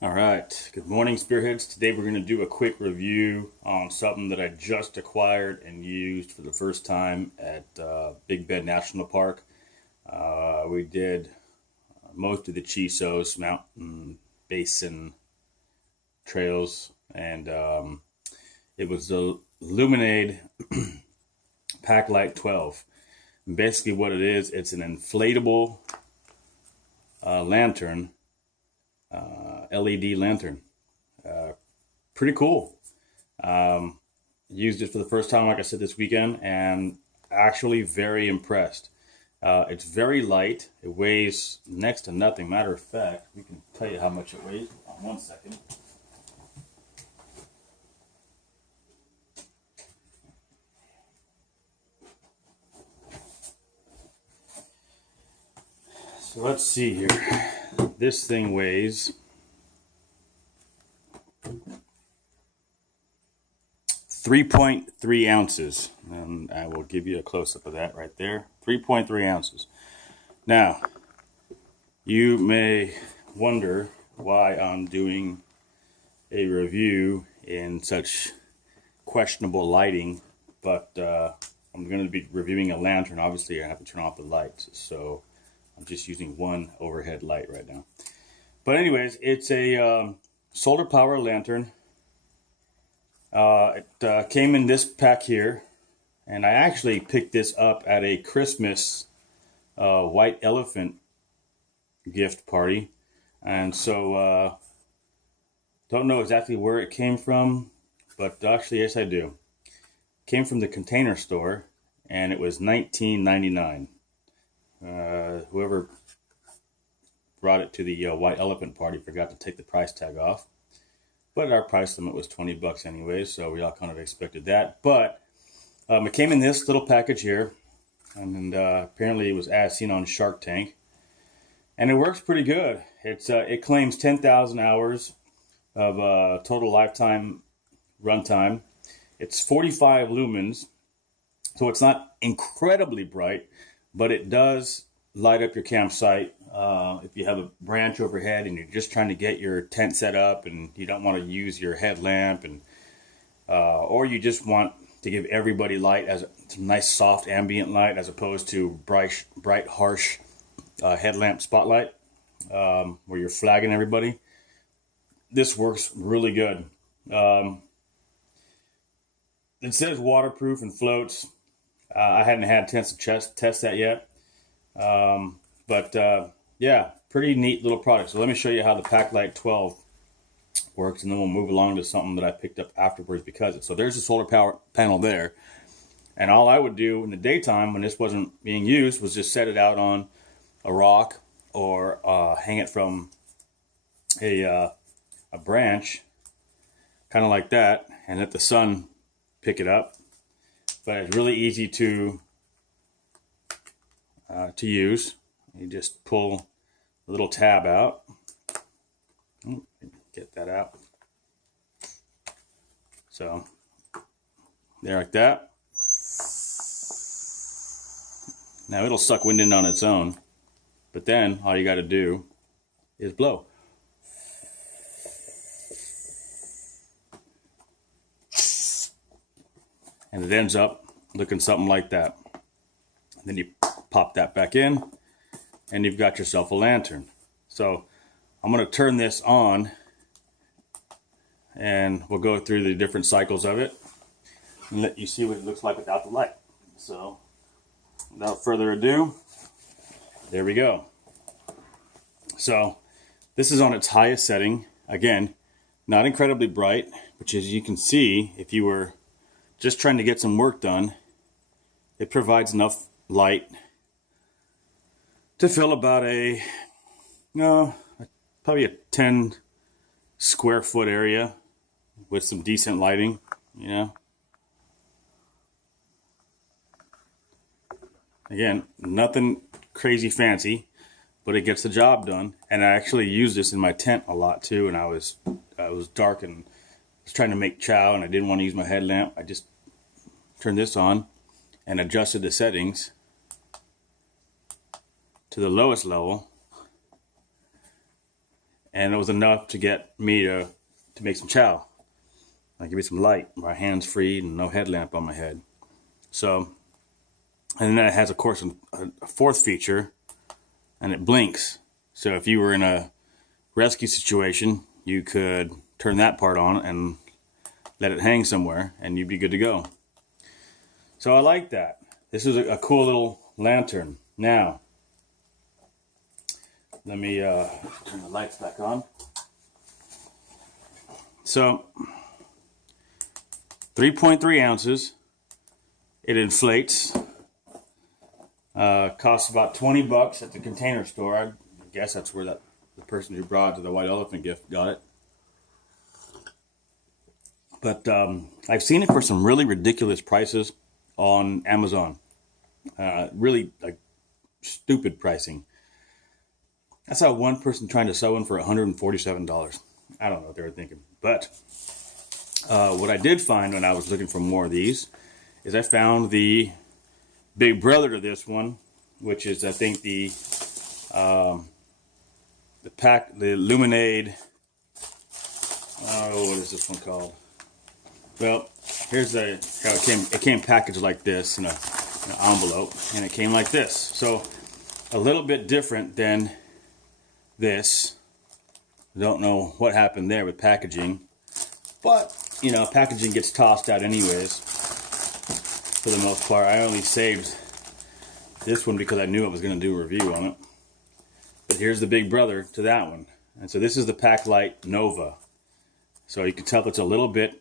All right, good morning, Spearheads. Today we're going to do a quick review on something that I just acquired and used for the first time at Big Bend National Park. We did most of the Chisos mountain basin trails, and it was the LuminAID Packlite 12. And basically what it is, it's an inflatable lantern, LED lantern. Pretty cool. Used it for the first time, like I said, this weekend, and actually very impressed. It's very light. It weighs next to nothing. Matter of fact, we can tell you how much it weighs. Hold on 1 second. So let's see here. This thing weighs 3.3 ounces, and I will give you a close-up of that right there. 3.3 ounces. Now, you may wonder why I'm doing a review in such questionable lighting, but I'm going to be reviewing a lantern. Obviously, I have to turn off the lights, so I'm just using one overhead light right now. But anyways, it's a solar power lantern. It came in this pack here, and I actually picked this up at a Christmas white elephant gift party, and so don't know exactly where it came from, but actually yes I do. It came from the Container Store, and it was $19.99. Whoever brought it to the white elephant party forgot to take the price tag off. But our price limit was 20 bucks anyway, so we all kind of expected that. But it came in this little package here, and apparently it was as seen on Shark Tank. And it works pretty good. It claims 10,000 hours of total lifetime runtime. It's 45 lumens, so it's not incredibly bright, but it does light up your campsite. If you have a branch overhead and you're just trying to get your tent set up and you don't want to use your headlamp, and or you just want to give everybody light as some nice soft ambient light as opposed to bright harsh headlamp spotlight where you're flagging everybody, this works really good. It says waterproof and floats. I hadn't had a chance to test that yet. Yeah, pretty neat little product. So let me show you how the Packlite 12 works, and then we'll move along to something that I picked up afterwards because of it. So there's a solar power panel there, and all I would do in the daytime when this wasn't being used was just set it out on a rock or hang it from a branch, kind of like that, and let the sun pick it up. But it's really easy to use. You just pull a little tab out. Get that out. So there, like that. Now it'll suck wind in on its own, but then all you got to do is blow. And it ends up looking something like that. And then you pop that back in, and you've got yourself a lantern. So I'm going to turn this on, and we'll go through the different cycles of it and let you see what it looks like without the light. So without further ado, there we go. So this is on its highest setting. Again, not incredibly bright, which, as you can see, if you were just trying to get some work done, it provides enough light to fill about probably a 10 square foot area with some decent lighting, you know. Again, nothing crazy fancy, but it gets the job done. And I actually use this in my tent a lot too. And I was dark and was trying to make chow, and I didn't want to use my headlamp. I just turned this on and adjusted the settings to the lowest level, and it was enough to get me to make some chow. Like, give me some light, my hands free and no headlamp on my head. So, and then it has, of course, a fourth feature, and it blinks. So if you were in a rescue situation, you could turn that part on and let it hang somewhere, and you'd be good to go. So I like that. This is a cool little lantern. Now, let me turn the lights back on. So, 3.3 ounces. It inflates. Costs about $20 at the Container Store. I guess that's where the person who brought it to the White Elephant gift got it. But I've seen it for some really ridiculous prices on Amazon. Really like stupid pricing. I saw one person trying to sell one for $147. I don't know what they were thinking. But what I did find when I was looking for more of these is I found the big brother to this one, which is, I think, the LuminAID. Oh, what is this one called? Well, here's how it came. It came packaged like this in an envelope, and it came like this. So a little bit different than this. I don't know what happened there with packaging, but you know, packaging gets tossed out anyways. For the most part, I only saved this one because I knew I was going to do a review on it. But here's the big brother to that one, and so this is the Packlite Nova. So you can tell it's a little bit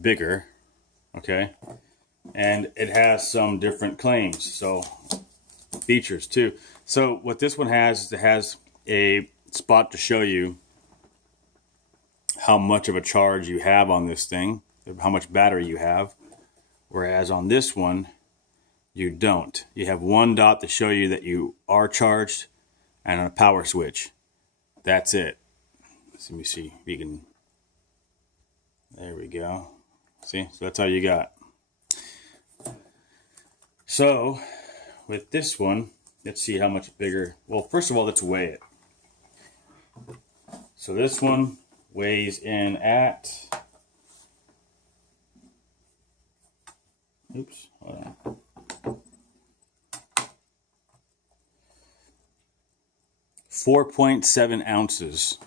bigger, okay, and it has some different claims, so features too. So what this one has is it has a spot to show you how much of a charge you have on this thing, how much battery you have, whereas on this one you don't. You have one dot to show you that you are charged and a power switch. That's it. Let me see if you can. There we go. See, so that's all you got. So with this one, let's see how much bigger. Well, first of all, let's weigh it. So this one weighs in at, oops, hold on, 4.7 ounces.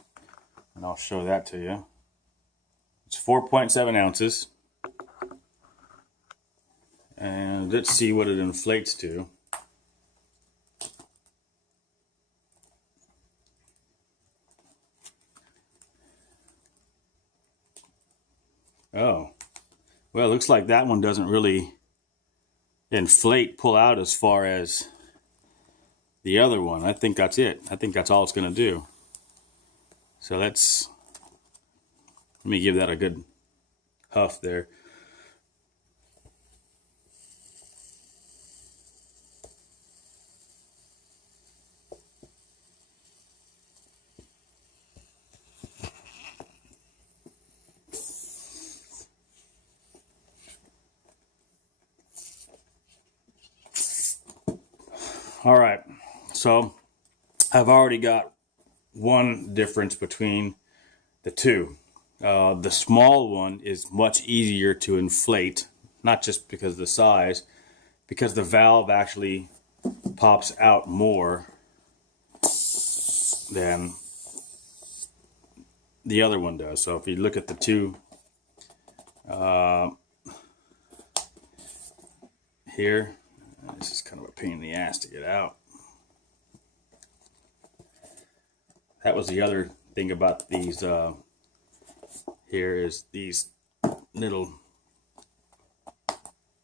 And I'll show that to you. It's 4.7 ounces. And let's see what it inflates to. Oh, well, it looks like that one doesn't really pull out as far as the other one. I think that's it. I think that's all it's going to do. So let me give that a good huff there. All right, so I've already got one difference between the two. The small one is much easier to inflate, not just because of the size, because the valve actually pops out more than the other one does. So if you look at the two here, this is kind of a pain in the ass to get out. That was the other thing about these here is these little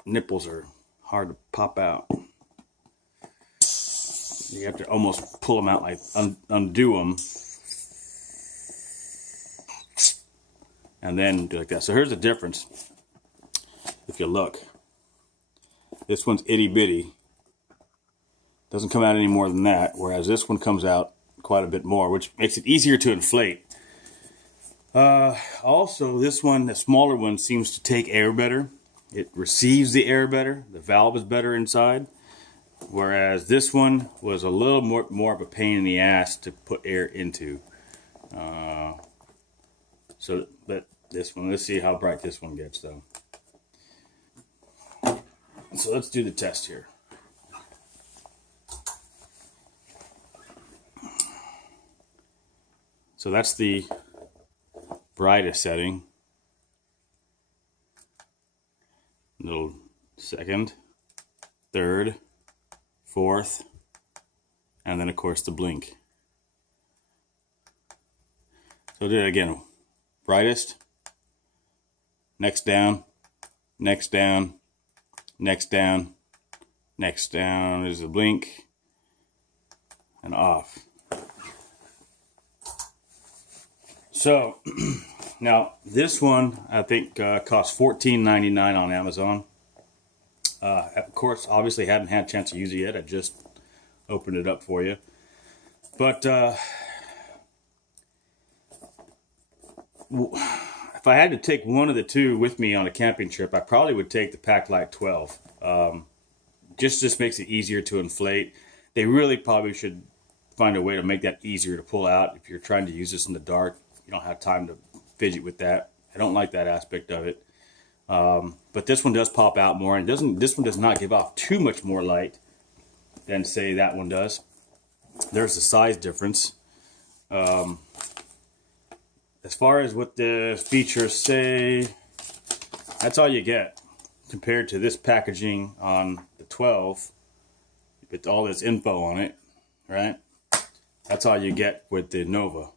nipples are hard to pop out. You have to almost pull them out, like undo them, and then do like that. So here's the difference. If you look, this one's itty bitty. Doesn't come out any more than that, whereas this one comes out quite a bit more, which makes it easier to inflate. Also, this one, the smaller one, seems to take air better. It receives the air better. The valve is better inside. Whereas this one was a little more of a pain in the ass to put air into. But this one, let's see how bright this one gets though. So let's do the test here. So that's the brightest setting. Little second, third, fourth, and then of course the blink. So do it again. Brightest, next down, next down, next down, next down is the blink, and off. So now this one I think costs $14.99 on Amazon. Of course, obviously hadn't had a chance to use it yet. I just opened it up for you. But if I had to take one of the two with me on a camping trip, I probably would take the Packlite 12. Just makes it easier to inflate. They really probably should find a way to make that easier to pull out if you're trying to use this in the dark. You don't have time to fidget with that. I don't like that aspect of it. But this one does pop out more, and this one does not give off too much more light than, say, that one does. There's the size difference. As far as what the features say, that's all you get compared to this packaging on the 12 with all this info on it, right? That's all you get with the Nova.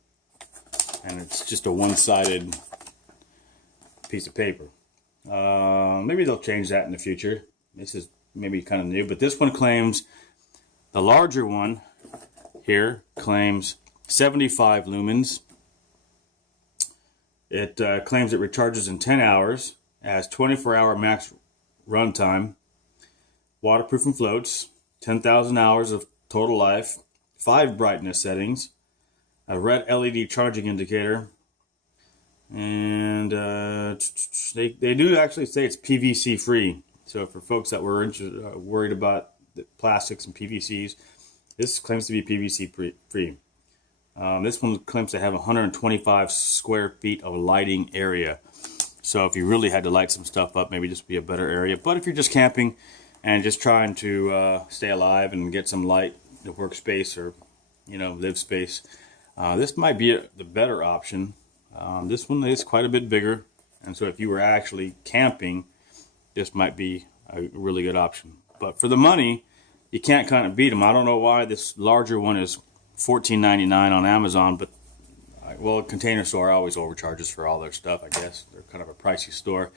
And it's just a one-sided piece of paper. Maybe they'll change that in the future. This is maybe kind of new, but this one claims, the larger one here claims 75 lumens. It claims it recharges in 10 hours, has 24-hour max runtime, waterproof and floats, 10,000 hours of total life, 5 brightness settings, a red LED charging indicator, and they do actually say it's PVC free. So for folks that were worried about the plastics and PVCs, this claims to be PVC free. This one claims to have 125 square feet of lighting area. So if you really had to light some stuff up, maybe this would be a better area. But if you're just camping and just trying to stay alive and get some light, the workspace or live space, this might be the better option. This one is quite a bit bigger, and so if you were actually camping, this might be a really good option. But for the money, you can't kind of beat them. I don't know why this larger one is $14.99 on Amazon, but well, Container Store always overcharges for all their stuff, I guess. They're kind of a pricey store.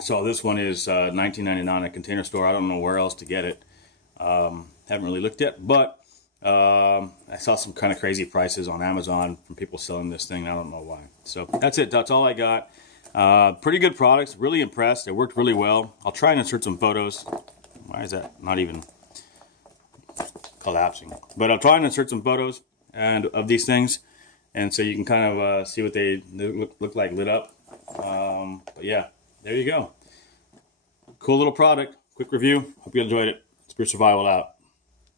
So this one is $19.99 at Container Store. I don't know where else to get it. Haven't really looked yet, but I saw some kind of crazy prices on Amazon from people selling this thing. I don't know why. So that's it. That's all I got. Pretty good products. Really impressed. It worked really well. I'll try and insert some photos. Why is that not even collapsing? But I'll try and insert some photos of these things, and so you can kind of see what they look like lit up. But yeah, there you go. Cool little product. Quick review. Hope you enjoyed it. Spirit Survival out.